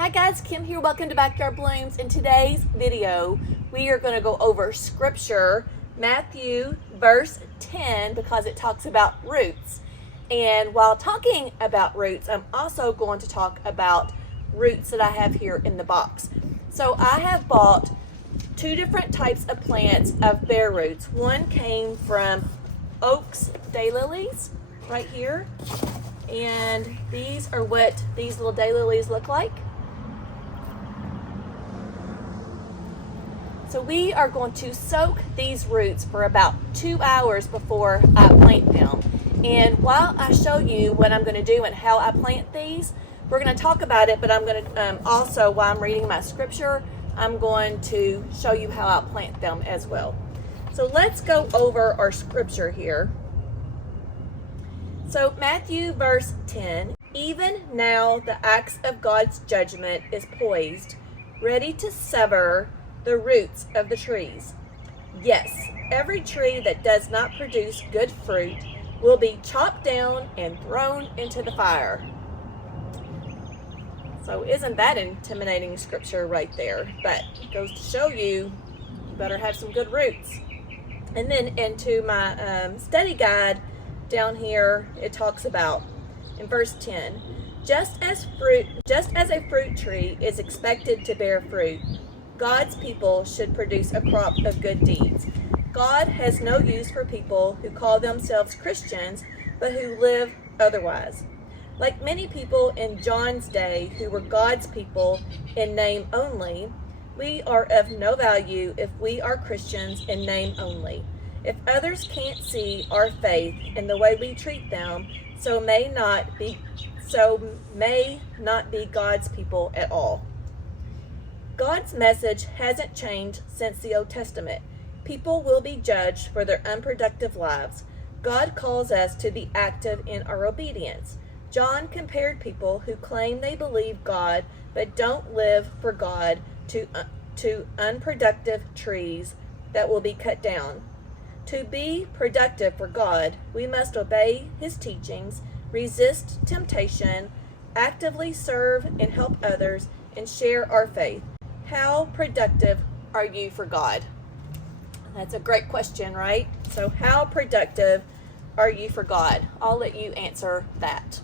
Hi guys, Kim here. Welcome to Backyard Blooms. In today's video, we are going to go over Scripture, Matthew verse 10, because it talks about roots. And while talking about roots, I'm also going to talk about roots that I have here in the box. So I have bought two different types of plants of bare roots. One came from Oaks Daylilies right here. And these are what these little daylilies look like. So we are going to soak these roots for about 2 hours before I plant them. And while I show you what I'm going to do and how I plant these, we're going to talk about it, but I'm going to also, while I'm reading my scripture, I'm going to show you how I plant them as well. So let's go over our scripture here. So Matthew verse 10, even now the axe of God's judgment is poised, ready to sever the roots of the trees. Yes, every tree that does not produce good fruit will be chopped down and thrown into the fire. So isn't that intimidating scripture right there? But it goes to show you better have some good roots. And then into my study guide down here, it talks about in verse 10, just as a fruit tree is expected to bear fruit, God's people should produce a crop of good deeds. God has no use for people who call themselves Christians, but who live otherwise. Like many people in John's day who were God's people in name only, we are of no value if we are Christians in name only. If others can't see our faith in the way we treat them, so may not be God's people at all. God's message hasn't changed since the Old Testament. People will be judged for their unproductive lives. God calls us to be active in our obedience. John compared people who claim they believe God but don't live for God to unproductive trees that will be cut down. To be productive for God, we must obey His teachings, resist temptation, actively serve and help others, and share our faith. How productive are you for God? That's a great question, right? So how productive are you for God? I'll let you answer that.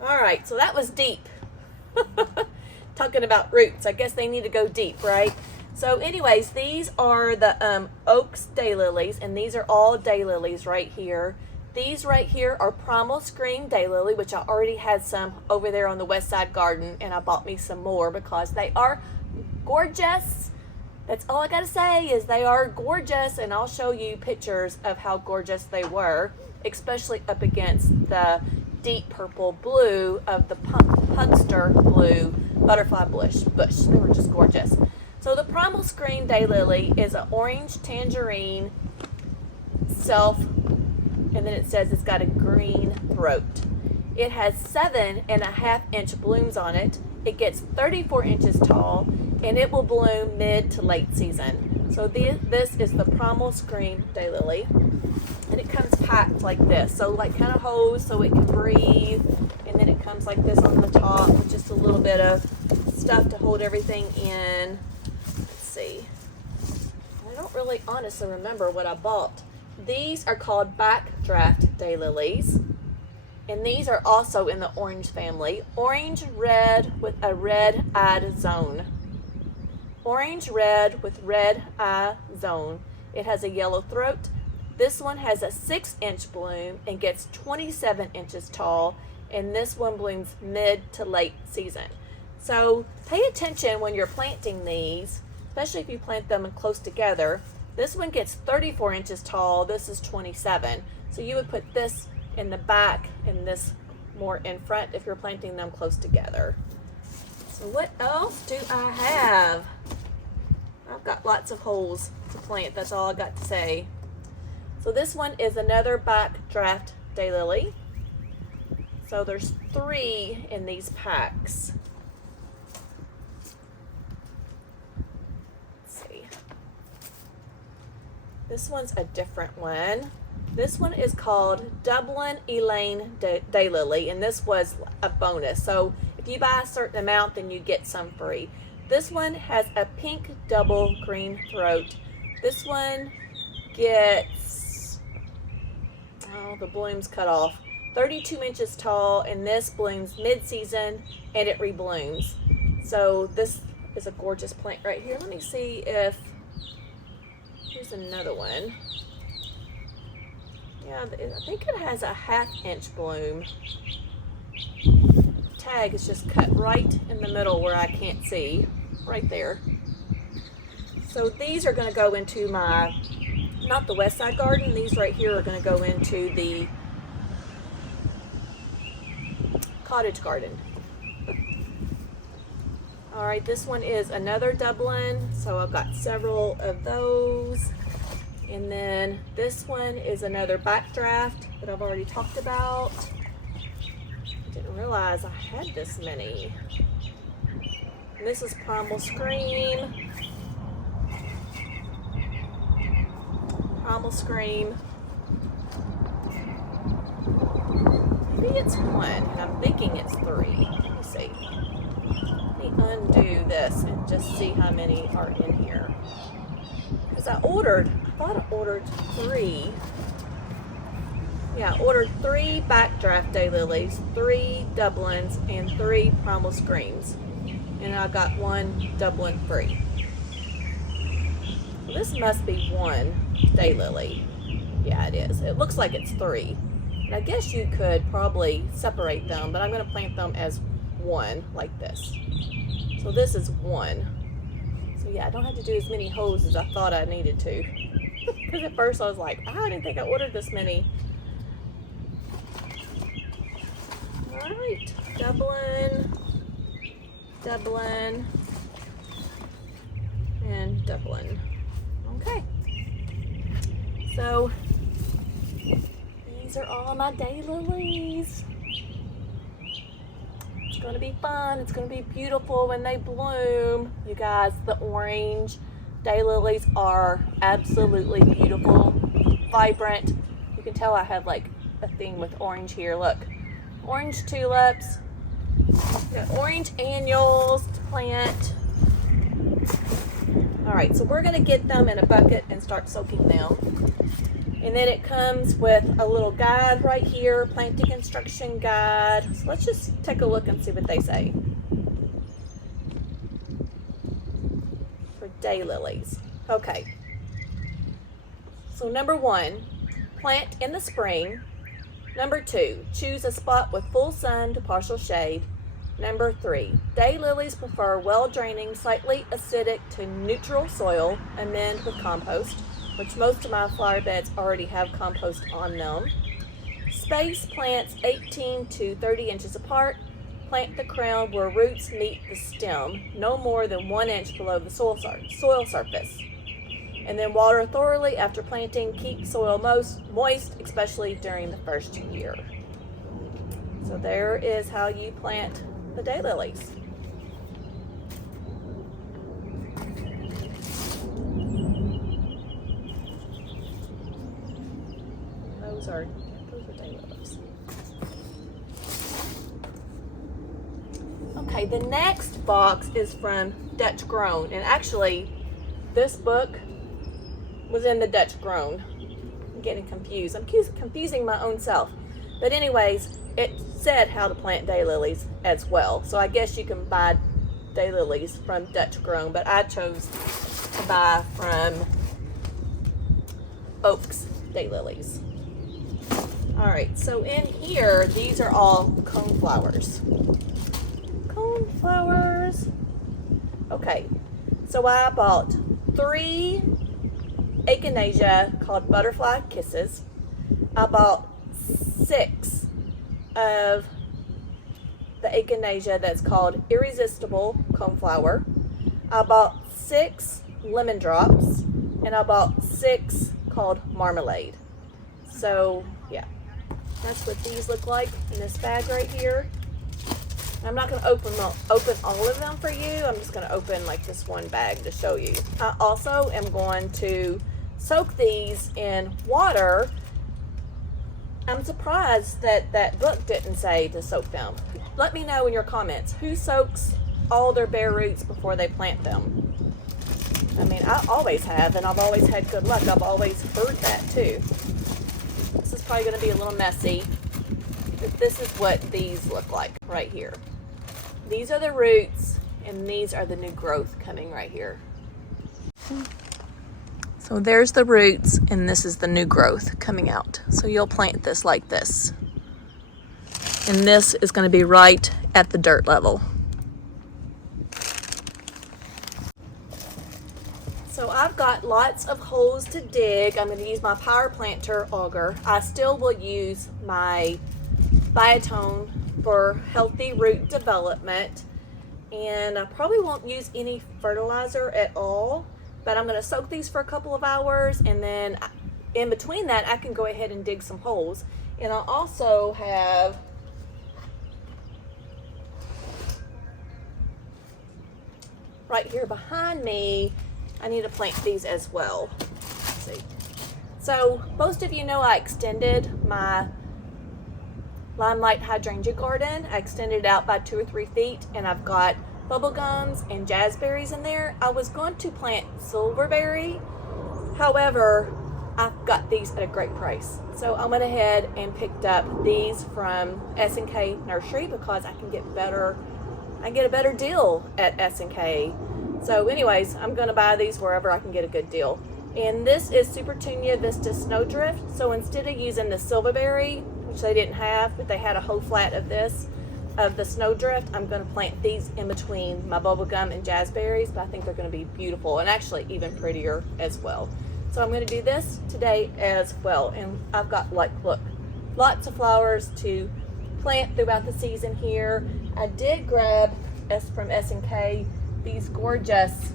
All right, so that was deep. Talking about roots. I guess they need to go deep, right? So anyways, these are the Oaks Daylilies, and these are all daylilies right here. These right here are Primal Scream Daylily, which I already had some over there on the West Side Garden, and I bought me some more because they are gorgeous. That's all I gotta say is they are gorgeous, and I'll show you pictures of how gorgeous they were, especially up against the deep purple blue of the Pugster blue butterfly bush. They were just gorgeous. So the Primal Scream Daylily is an orange tangerine and then it says it's got a green throat. It has 7.5-inch blooms on it. It gets 34 inches tall, and it will bloom mid to late season. So this is the Primal Scream Daylily, and it comes packed like this. So like kind of hose so it can breathe, and then it comes like this on the top with just a little bit of stuff to hold everything in. Let's see. I don't really honestly remember what I bought. These are called backdraft daylilies, and these are also in the orange family. Orange red with a red eyed zone. Orange red with red eye zone. It has a yellow throat. This one has a 6-inch bloom and gets 27 inches tall, and this one blooms mid to late season. So pay attention when you're planting these, especially if you plant them close together. This one gets 34 inches tall. This is 27. So you would put this in the back and this more in front if you're planting them close together. So what else do I have? I've got lots of holes to plant. That's all I got to say. So this one is another backdraft daylily. So there's 3 in these packs. This one's a different one. This one is called Dublin Elaine Daylily, and this was a bonus. So if you buy a certain amount, then you get some free. This one has a pink double green throat. This one gets, oh, the bloom's cut off, 32 inches tall, and this blooms mid-season and it reblooms. So this is a gorgeous plant right here. Let me see if, here's another one. Yeah, I think it has a 1/2 inch bloom. Tag is just cut right in the middle where I can't see, right there. So these are going to go into my, not the west side garden, these right here are going to go into the cottage garden. All right, this one is another Dublin, so I've got several of those. And then this one is another backdraft that I've already talked about. I didn't realize I had this many. And this is Primal Scream. Primal Scream. Maybe it's one, and I'm thinking it's 3. Let me see. Let me undo this and just see how many are in here. Because I thought I ordered 3. Yeah, I ordered 3 backdraft daylilies, 3 Dublins, and 3 Primal Screams. And I got 1 Dublin free. Well, this must be 1 daylily. Yeah, it is. It looks like it's 3. And I guess you could probably separate them, but I'm going to plant them as 1 like this. So this is 1. So yeah, I don't have to do as many holes as I thought I needed to. Because at first I was like, I didn't think I ordered this many. Alright, Dublin, Dublin, and Dublin. Okay. So, these are all my daylilies. It's going to be fun. It's going to be beautiful when they bloom. You guys, the orange daylilies are absolutely beautiful, vibrant. You can tell I have like a thing with orange here. Look, orange tulips, got orange annuals to plant. All right, so we're going to get them in a bucket and start soaking them. And then it comes with a little guide right here, planting instruction guide. So let's just take a look and see what they say. For daylilies. Okay. So number 1, plant in the spring. Number 2, choose a spot with full sun to partial shade. Number 3, daylilies prefer well-draining, slightly acidic to neutral soil. Amend with compost, which most of my flower beds already have compost on them. Space plants 18 to 30 inches apart. Plant the crown where roots meet the stem, no more than 1 inch below the soil surface. And then water thoroughly after planting. Keep soil moist, especially during the first year. So there is how you plant the daylilies. Those are daylilies. Okay, the next box is from Dutch Grown, and actually this book was in the Dutch Grown. I'm getting confused. I'm confusing my own self. But anyways, it said how to plant daylilies as well. So I guess you can buy daylilies from Dutch Grown, but I chose to buy from Oaks Daylilies. All right, so in here, these are all coneflowers. Coneflowers. Okay, so I bought 3 echinacea called Butterfly Kisses. I bought 6 of the echinacea that's called Irresistible Coneflower. I bought 6 lemon drops, and I bought 6 called Marmalade. So yeah, that's what these look like in this bag right here. I'm not going to open all of them for you. I'm just going to open like this one bag to show you. I also am going to soak these in water I'm surprised that that book didn't say to soak them. Let me know in your comments, who soaks all their bare roots before they plant them? I mean, I always have, and I've always had good luck. I've always heard that too. This is probably going to be a little messy, but this is what these look like right here. These are the roots, and these are the new growth coming right here. So there's the roots, and this is the new growth coming out. So you'll plant this like this. And this is going to be right at the dirt level. So I've got lots of holes to dig. I'm going to use my power planter auger. I still will use my biotone for healthy root development. And I probably won't use any fertilizer at all, but I'm going to soak these for a couple of hours, and then in between that I can go ahead and dig some holes. And I'll also have right here behind me, I need to plant these as well. Let's see. So most of you know I extended my limelight hydrangea garden. I extended it out by 2 or 3 feet, and I've got bubblegums and jazzberries in there. I was going to plant silverberry, however, I've got these at a great price. So I went ahead and picked up these from S&K Nursery because I can get a better deal at S&K. So anyways, I'm going to buy these wherever I can get a good deal. And this is Supertunia Vista Snowdrift. So instead of using the silverberry, which they didn't have, but they had a whole flat of this, of the snowdrift, I'm going to plant these in between my bubblegum and jazzberries, but I think they're going to be beautiful and actually even prettier as well. So I'm going to do this today as well. And I've got, like, look, lots of flowers to plant throughout the season here. I did grab from S&K these gorgeous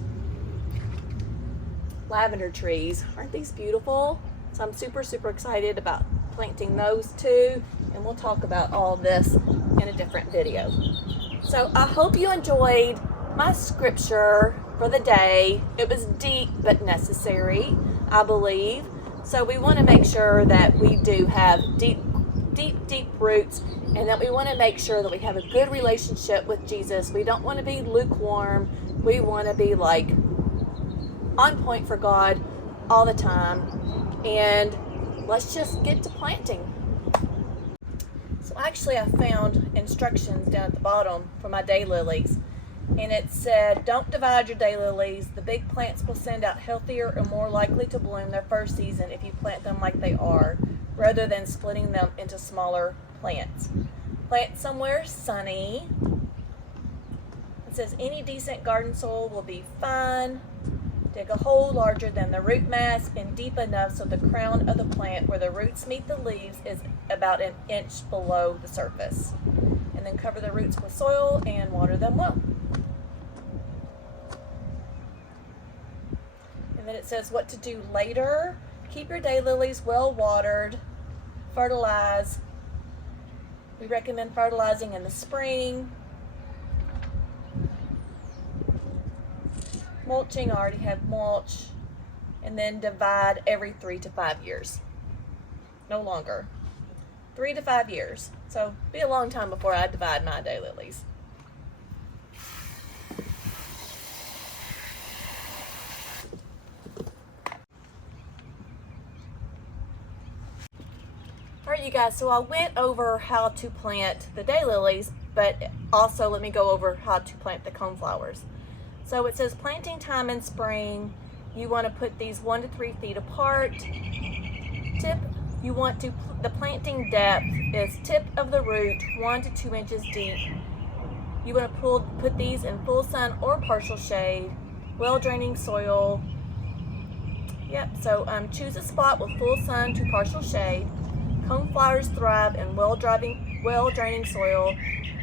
lavender trees. Aren't these beautiful? So I'm super, super excited about planting those too, and we'll talk about all this in a different video. So I hope you enjoyed my scripture for the day. It was deep but necessary, I believe. So we want to make sure that we do have deep roots, and that we want to make sure that we have a good relationship with Jesus. We don't want to be lukewarm. We want to be like on point for God all the time. And let's just get to planting. So actually I found instructions down at the bottom for my daylilies, and it said, don't divide your daylilies. The big plants will send out healthier and more likely to bloom their first season if you plant them like they are, rather than splitting them into smaller plants. Plant somewhere sunny. It says any decent garden soil will be fine. Dig a hole larger than the root mass and deep enough so the crown of the plant where the roots meet the leaves is about an inch below the surface. And then cover the roots with soil and water them well. And then it says what to do later. Keep your daylilies well watered. Fertilize. We recommend fertilizing in the spring. Mulching, I already have mulch. And then divide every 3 to 5 years. No longer. 3 to 5 years. So be a long time before I divide my daylilies. Alright you guys, so I went over how to plant the daylilies, but also let me go over how to plant the coneflowers. So it says planting time in spring. You want to put these 1 to 3 feet apart. The planting depth is tip of the root 1 to 2 inches deep. You want to put these in full sun or partial shade, well draining soil. Yep, so choose a spot with full sun to partial shade. Coneflowers thrive in well draining soil.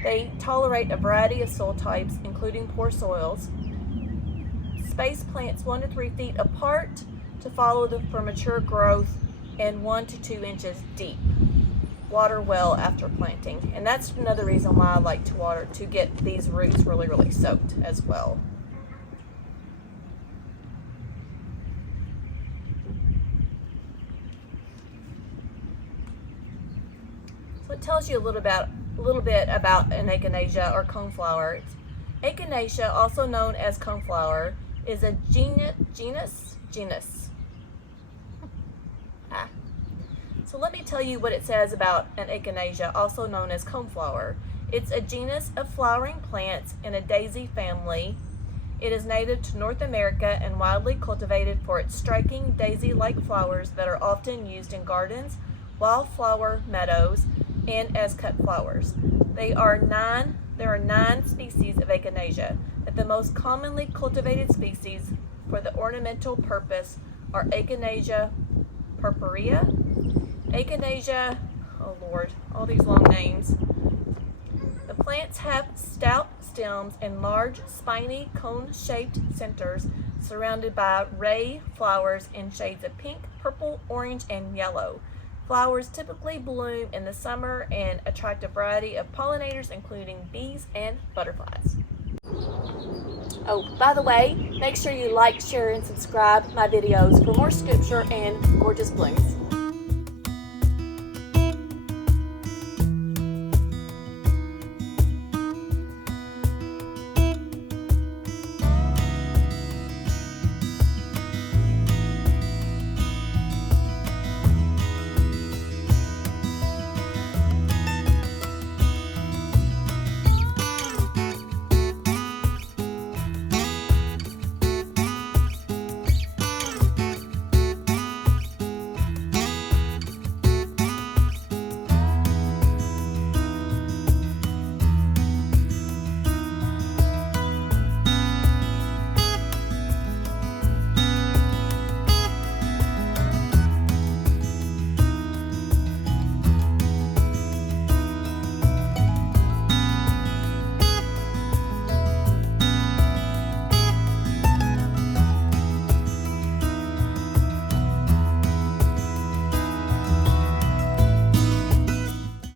They tolerate a variety of soil types, including poor soils. Space plants 1 to 3 feet apart to follow for mature growth, and 1 to 2 inches deep. Water well after planting. And that's another reason why I like to water, to get these roots really, really soaked as well. it tells you a little bit about an echinacea or coneflower. Echinacea, also known as coneflower, is a genus. So let me tell you what it says about an echinacea, also known as coneflower. It's a genus of flowering plants in a daisy family. It is native to North America and widely cultivated for its striking daisy-like flowers that are often used in gardens, wildflower meadows, and as cut flowers. There are 9 species of echinacea, but the most commonly cultivated species for the ornamental purpose are Echinacea purpurea, Echinacea, oh Lord, all these long names. The plants have stout stems and large, spiny, cone-shaped centers surrounded by ray flowers in shades of pink, purple, orange, and yellow. Flowers typically bloom in the summer and attract a variety of pollinators, including bees and butterflies. Oh, by the way, make sure you like, share, and subscribe my videos for more scripture and gorgeous blooms.